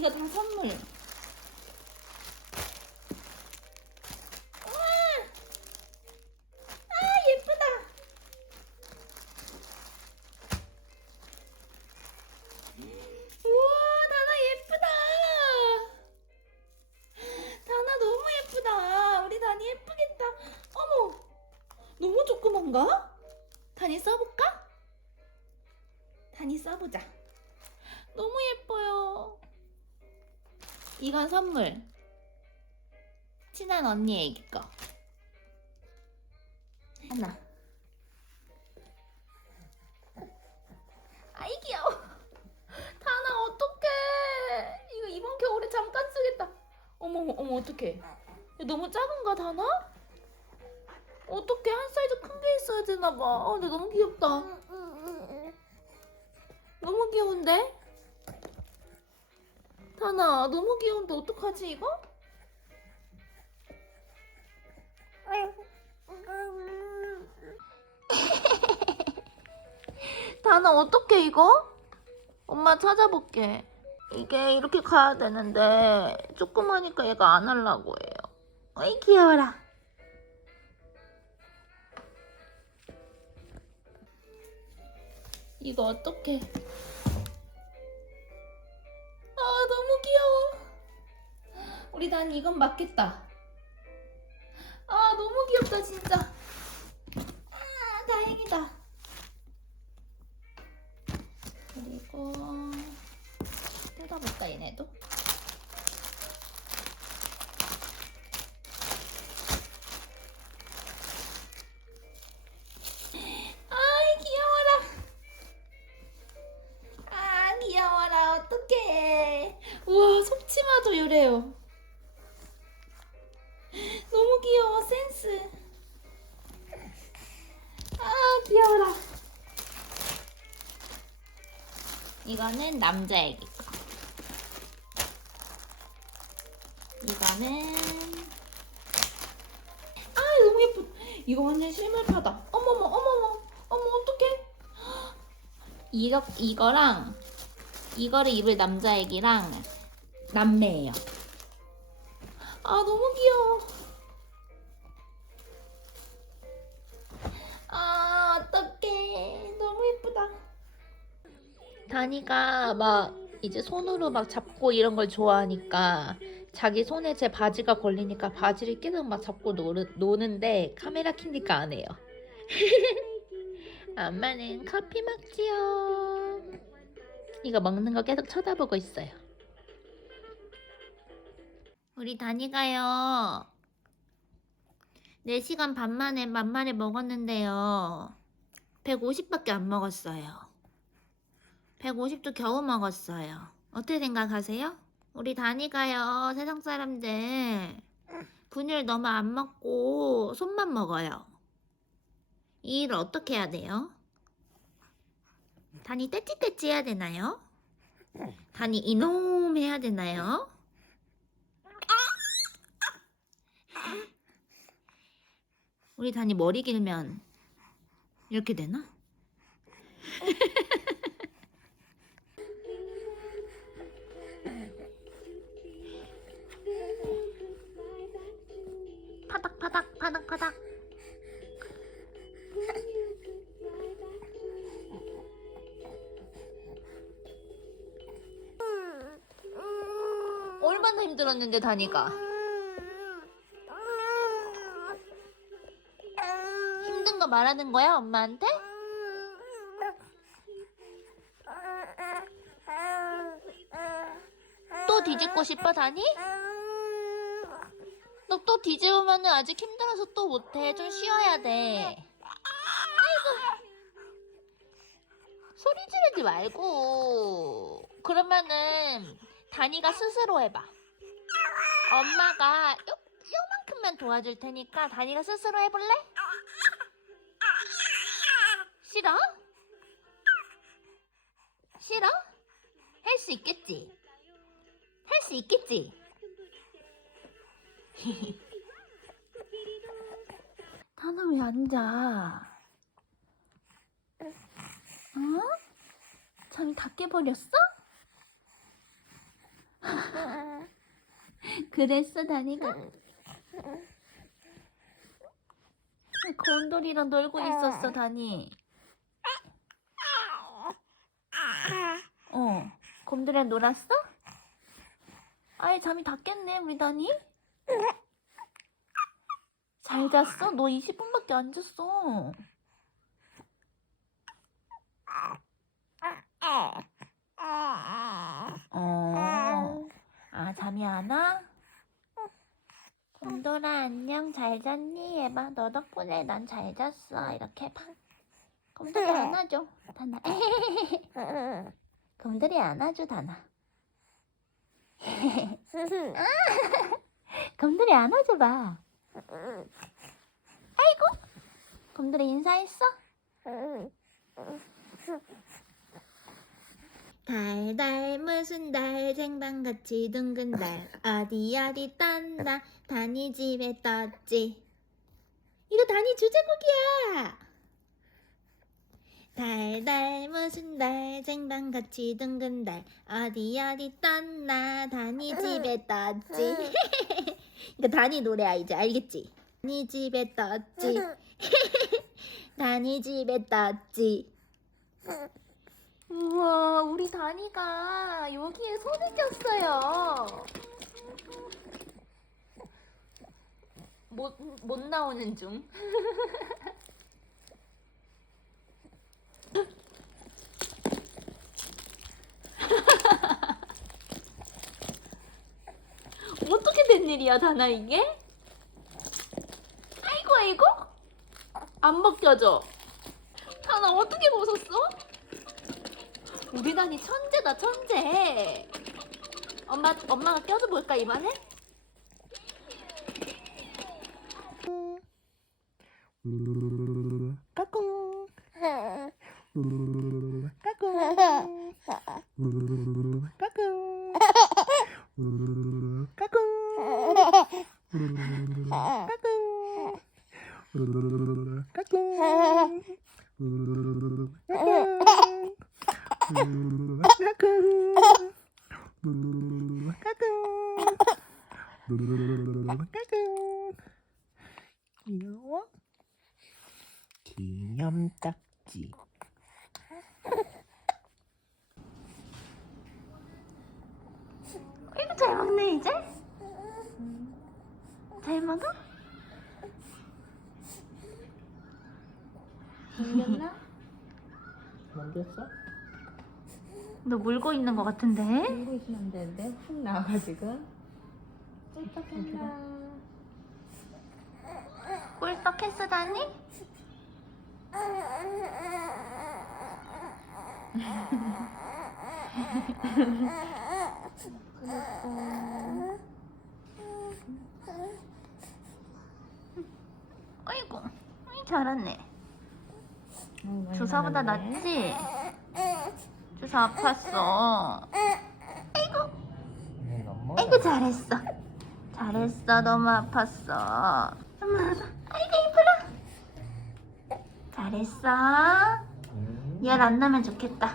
이거 다 선물 이건 선물. 친한 언니 애기 거. 하나. 아이 귀여워. 다나 어떡해. 이거 이번 겨울에 잠깐 쓰겠다. 어머 어머 어머 어떡해. 너무 작은가 다나? 어떡해 한 사이즈 큰 게 있어야 되나 봐. 어, 근데 너무 귀엽다. 너무 귀여운데? 다나 너무 귀여운데 어떡하지 이거? 다나 어떡해 이거? 엄마 찾아볼게. 이게 이렇게 가야 되는데 조그마니까 얘가 안 하려고 해요. 어이 귀여워라. 이거 어떡해. 단 이건 맞겠다. 아, 너무 귀엽다, 진짜. 센스. 아 귀여워라. 이거는 남자 애기 거. 이거는 아 너무 예뻐 이거 완전 실물파다. 어머머 어머머. 어머 어떡해. 이거 이거랑 이거를 입을 남자애기랑 남매예요. 아 너무 귀여워. 다니가 막 이제 손으로 막 잡고 이런 걸 좋아하니까 자기 손에 제 바지가 걸리니까 바지를 계속 막 잡고 노르, 노는데 카메라 켜니까 안 해요. 엄마는 커피 먹지요. 이거 먹는 거 계속 쳐다보고 있어요. 우리 다니가요. 4시간 반 만에 만만에 먹었는데요. 150밖에 안 먹었어요. 150도 겨우 먹었어요. 어떻게 생각하세요? 우리 다니가요. 세상 사람들 분유를 너무 안 먹고 손만 먹어요. 이 일을 어떻게 해야 돼요? 단이 떼찌떼찌 해야 되나요? 단이 이놈 해야 되나요? 우리 단이 머리 길면 이렇게 되나? 파닥파닥 파닥 파닥 얼마나 힘들었는데 다니가 힘든 거 말하는 거야 엄마한테? 또 뒤집고 싶어 다니? 너 또 뒤집으면 아직 힘들어서 또 못해 좀 쉬어야 돼 아이고 소리 지르지 말고 그러면은 다니가 스스로 해봐 엄마가 요, 요만큼만 도와줄 테니까 다니가 스스로 해볼래? 싫어? 싫어? 할 수 있겠지? 할 수 있겠지? 타나 왜 앉아? 어? 어? 잠이 다 깨버렸어? 그랬어 다니가? 곤돌이랑 놀고 있었어 다니 어 곰돌이랑 놀았어? 아예 잠이 다 깼네 우리 다니 잘 잤어? 너 20분밖에 안 잤어. 어, 아 잠이 안 와? 곰돌아 안녕. 잘 잤니? 해봐. 너 덕분에 난 잘 잤어. 이렇게 해봐 곰돌이 안아줘 다나. 곰돌이 안아줘 다나 곰돌이 안아줘봐 아이고 곰돌이 인사했어? 달달 무슨 달 쟁반같이 둥근 달. 어디 어디 떴나 다니 집에 떴지. 이거 다니 주제곡이야 달달 무슨 달 쟁반같이 둥근 달. 어디 어디 떴나? 다니 집에 떴지. 이거 다니 노래야 이제 알겠지? 다니 집에 떴지. 다니 집에 떴지. 우와, 우리 다니가 여기에 손을 꼈어요. 못, 못 나오는 중. 어떻게 된 일이야, 다나 이게? 아이고, 아이고? 안 벗겨져. 다나 어떻게 벗었어? 우리 단이 천재다 천재 엄마 엄마가 껴줘 볼까? 까꿍 까꿍 까꿍 까꿍 귀여워? 귀염딱지 이거 잘 먹네 이제? 잘 먹어? 이겼나? 먹였어? 너 물고 있는 것 같은데? 들고 있으면 되는데 훅 나와가지고 쫄딱한다 꿀떡했어 다니? 아이고, 아이 잘하네. 주사보다 낫지? 주사 아팠어. 아이고, 아이고 잘했어. 잘했어, 너무 아팠어. 엄마, 아이고 이쁘라. 잘했어. 열 안 나면 좋겠다.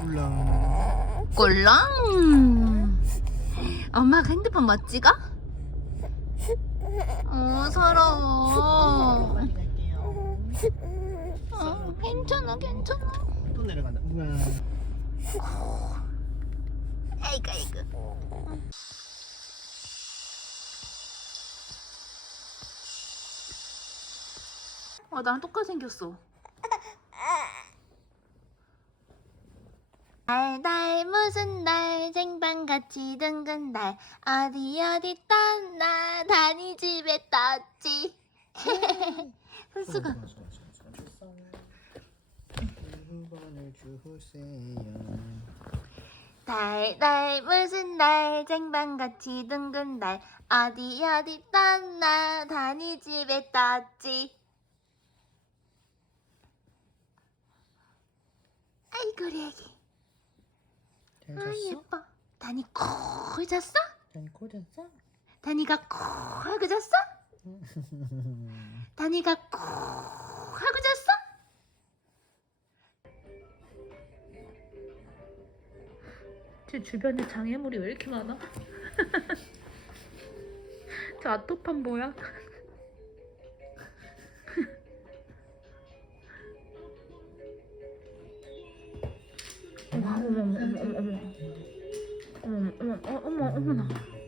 꿀렁 꿀렁. 엄마가 핸드폰 못 찍어? 어, 서러워. 갈게요 어, 괜찮아, 괜찮아. 또 내려간다 우와 아이고, 아이고. 아, 나랑 똑같이 생겼어. 달달 무슨 달 쟁반같이 둥근 달. 어디 어디 떴나? 다니 집에 떴지. 선수가 두 번을 주세요 달달 무슨 달 쟁반같이 둥근 달. 어디 어디 떴나? 다니 집에 떴지. 아이고 우리 애기. 잘 아 예뻐. 다니 콜 잤어? 다니 콜 잤어? 다니가 콜 하고 잤어? 다니가 콜 하고 잤어? 제 주변에 장애물이 왜 이렇게 많아? 저 아토판 뭐야? 嗯不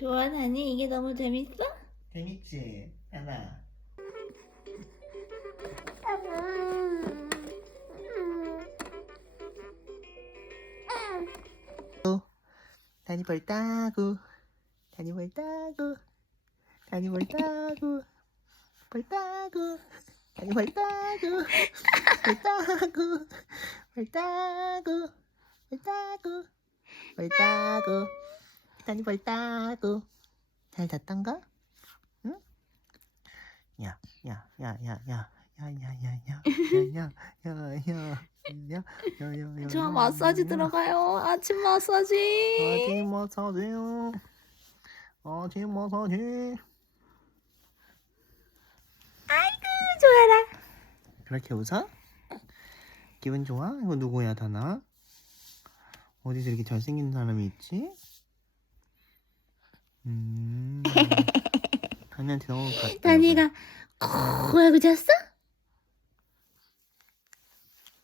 좋아 나니? 이게 너무 재밌어? 재밌지? 하나. 다니 벌따구. 다니 벌따구. 다니 벌따구. 벌따구. 다니 벌따구. 벌따구. 벌따구. 벌따구. 벌따구 다니 벌따구 잘 잤던가? 응? 야, 야, 야, 야, 야, 야, 야, 야, 야, 야, 야, 야, 야, 야, 야, 야, 저 마사지 들어가요 아침 마사지 어디 마사지요? 어디 마사지? 좋아라 그렇게 웃어? 기분 좋아? 이거 누구야, 다나? 어디서 이렇게 잘생긴 사람이 있지? 음. 다니한테 너무 같다. 다니가 코 하고 잤어?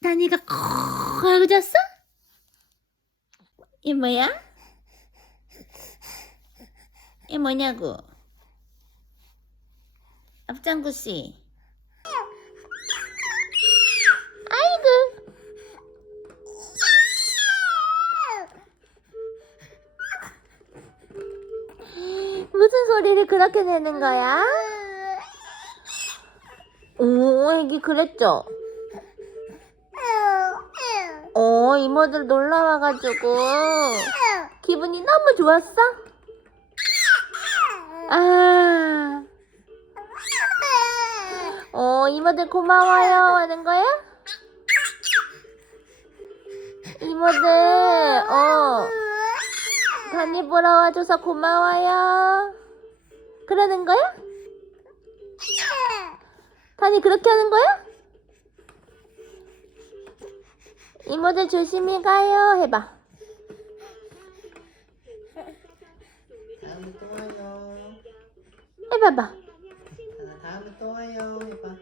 다니가 코 하고 잤어? 이 뭐야? 이 뭐냐고? 앞장구 씨. 무슨 소리를 그렇게 내는 거야? 오, 애기 그랬죠? 어, 이모들 놀러 와가지고 기분이 너무 좋았어? 아, 어, 이모들 고마워요 하는 거야? 이모들, 어, 다니 보러 와줘서 고마워요. 그러는 거야? 다니 그렇게 하는 거야? 이모들 조심히 가요 해봐. 다음에 또 와요. 해봐봐. 다나 다음에 또 와요. 해봐.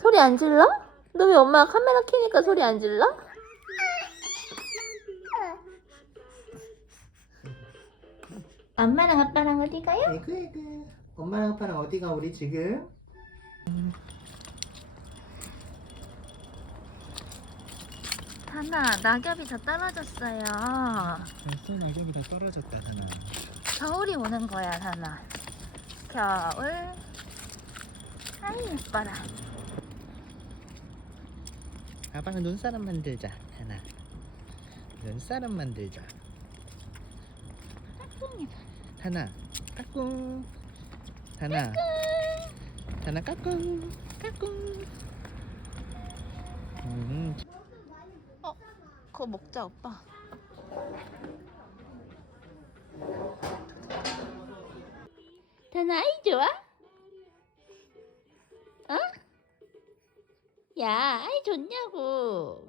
소리 안 질러? 너 왜 엄마가 카메라 켜니까 소리 안 질러? 엄마랑 아빠랑 어디 가요? 에그 에그. 엄마랑 아빠랑 어디가 우리 지금? 다나 낙엽이 다 떨어졌어요. 벌써 낙엽이 다 떨어졌다, 다나. 겨울이 오는 거야 다나. 겨울. 아이 예뻐라. 아빠는 눈사람 만들자, 다나. 눈사람 만들자. 다나, 까꿍. 다나. 다나 까꿍. 까꿍. 음, 그거 먹자 오빠. 다나 아이 좋아? 어? 야 아이 좋냐고.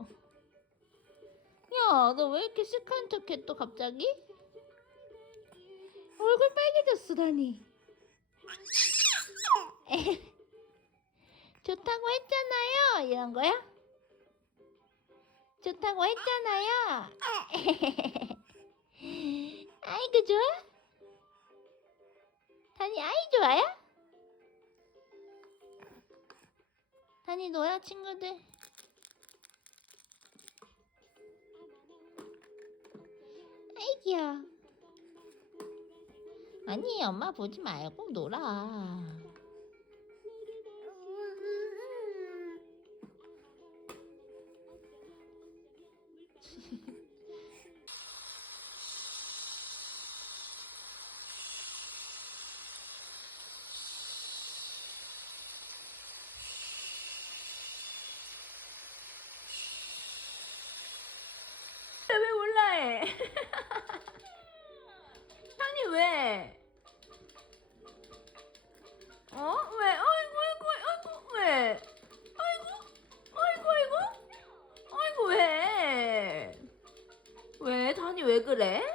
야, 너 왜 이렇게 시크한 척해 또 갑자기? 얼굴 빨개졌어, 다니. 좋다고 했잖아요. 이런 거야? 좋다고 했잖아요. 아이고 좋아? 다니 아이 좋아요? 다니 너야 친구들. 아이 귀여워. 아니 엄마 보지 말고 놀아. 아니 왜? 어? 왜? 아이고 아이고 아이고 왜? 아이고 아이고 아이고 아이고 왜? 왜? 다니 왜 그래?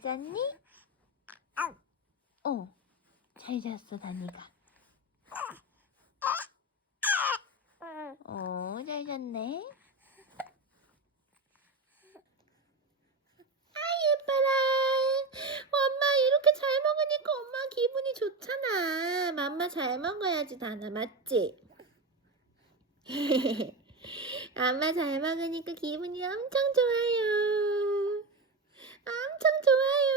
잘 잤니? 어, 잘 잤어 다니가. 어, 잘 잤네. 아 예뻐라. 엄마 이렇게 잘 먹으니까 엄마 기분이 좋잖아. 맘마 잘 먹어야지 다나 맞지? 엄마 잘 먹으니까 기분이 엄청 좋아요. 엄청 좋아요.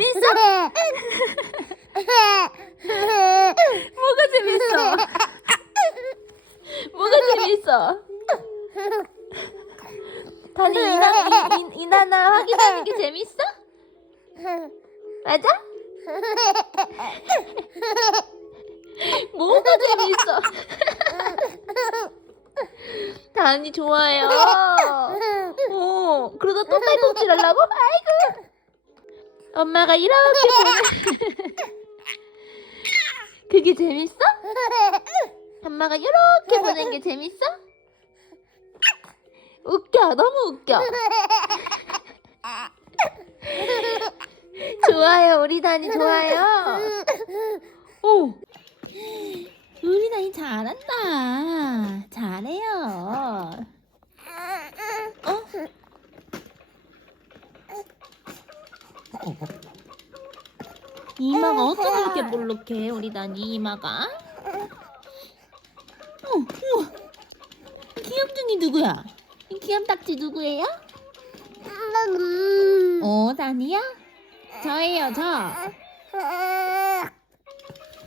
재밌어? 뭐가 재밌어? 뭐가 재밌어? 다니 이나 이나나 확인하는 게 재밌어? 맞아? 뭐가 재밌어? 다니 좋아요. 오, 그러다 또 딸꾹질 하려고? 아이고. 엄마가 이렇게 보는 그게 재밌어? 엄마가 이렇게 보는 게 재밌어? 웃겨 너무 웃겨 좋아요 우리 다니 좋아요 오 우리 나이 잘한다. 잘해요. 어? 이마가 어떻게 이렇게 볼록해 우리 다니 이마가? 어, 우와. 귀염둥이 누구야? 이 귀염딱지 누구예요? 어, 다니야? 저예요, 저.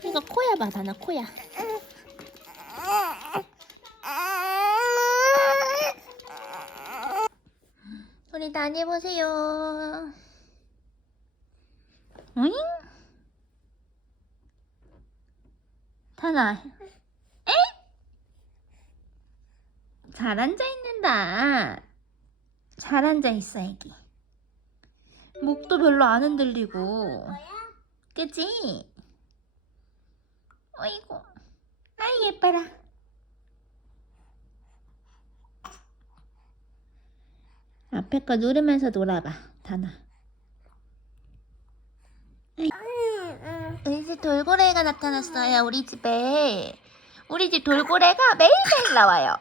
이거 코야 봐, 다나 코야. 우리 다녀보세요. 어잉? 다나. 에? 잘 앉아 있는다. 잘 앉아 있어, 애기. 목도 별로 안 흔들리고. 그치? 어이구. 아이, 예뻐라. 앞에 거 누르면서 놀아봐, 다나. 우리 집 돌고래가 나타났어요, 우리 집에. 우리 집 돌고래가 매일매일 나와요.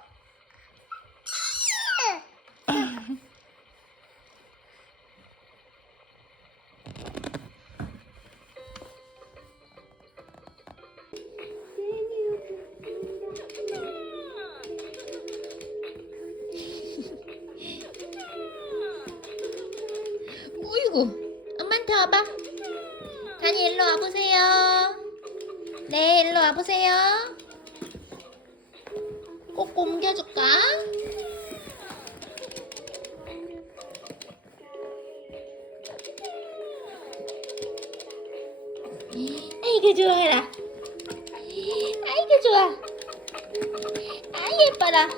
네, 일로 와보세요. 꼭 옮겨줄까? 아이고 좋아라. 아이고 좋아. 아이 예뻐라.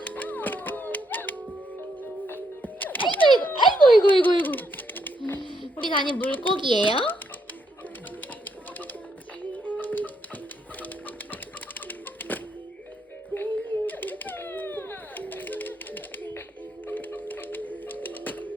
아이고 아이고 아이고 아이고 아이고. 우리 다니 물고기예요?